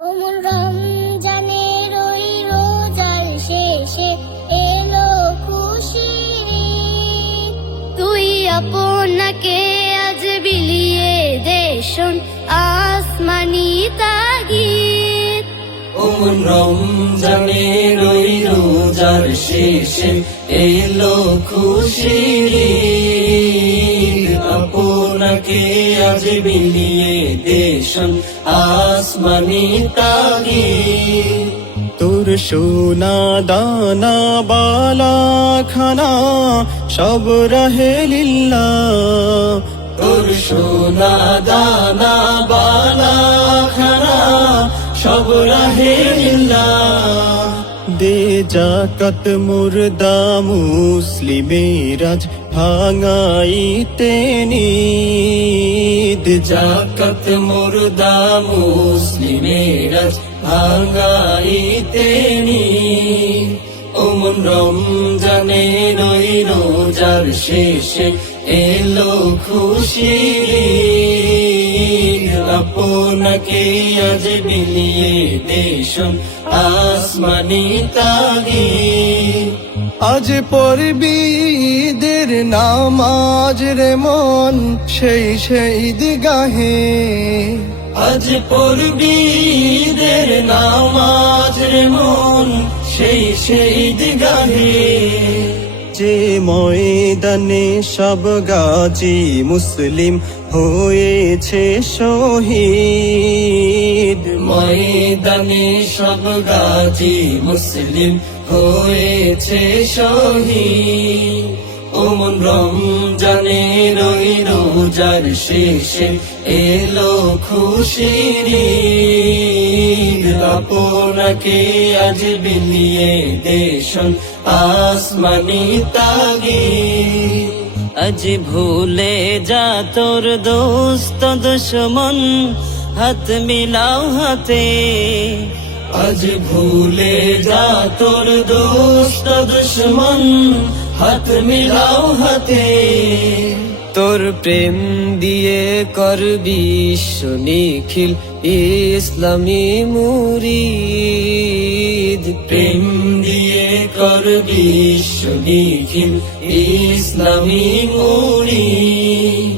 ওমর রমজানের ওই রোজার শেষে এলো খুশি। তুই আপনাকে আজ বিলিয়ে দে শোন আসমানি তাগিদ। ওমর রমজানের ওই রোজার শেষে এলো খুশির ঈদ। আপনাকে আজ বিলিয়ে দে শোন আসমানি তাগিদ। তোর সোনা দানা বালা খানা সব রহে লিল্লাহ। তোর সোনা দানা বালা খানা সব রহে লিল্লাহ। দে জাকাত মুর্দা মুসলিমের আজ ভাঙাইতে নিদ। জাকাত মুর্দা মুসলিমের আজ ভাঙাইতে নিদ। ওমন রমজানের ওই রোজার শেষে এলো খুশির ঈদ। আপনাকে আজ বিলিয়ে দে শোন আসমানি তাগিদ। আজ পড়বি ঈদের নামাজ রে মন সেই ঈদগাহে। আজ পড়বি ঈদের নামাজ রে মন সেই ঈদগাহে। যে ময়দানে সব গাজী মুসলিম হয়েছে শহীদ। ময়দানে সব গাজী মুসলিম হয়েছে শহীদ। ওমন রমজানের ওই রোজার শেষে এলো খুশির ঈদ। আপনাকে আজ বিলিয়ে দে শোন আসমানি তাগিদ। আজ ভুলে যা তোর দোস্ত দুশমন হাত মিলাও হাতে। আজ ভুলে যা তোর দোস্ত দুশমন হাত মিলাও হাতে। তোর প্রেম দিয়ে করবি বিশ্ব নিখিল ইসলামী মুরিদ। প্রেম দিয়ে করবি বিশ্ব নিখিল ইসলামী মুরিদ।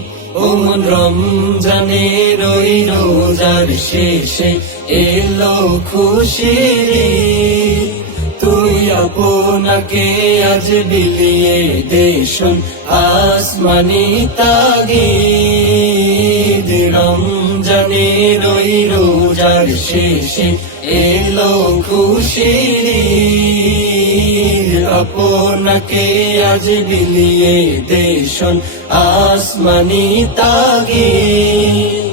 ওমন রমজানের ওই রোজার শেষে এলো খুশির ঈদ। তুই আপনাকে আজ বিলিয়ে দে শোন আসমানি তাগিদ। রমজানের ওই রোজার শেষে এলো খুশির ঈদ। আপনাকে আজ বিলিয়ে দে শোন আসমানি তাগিদ।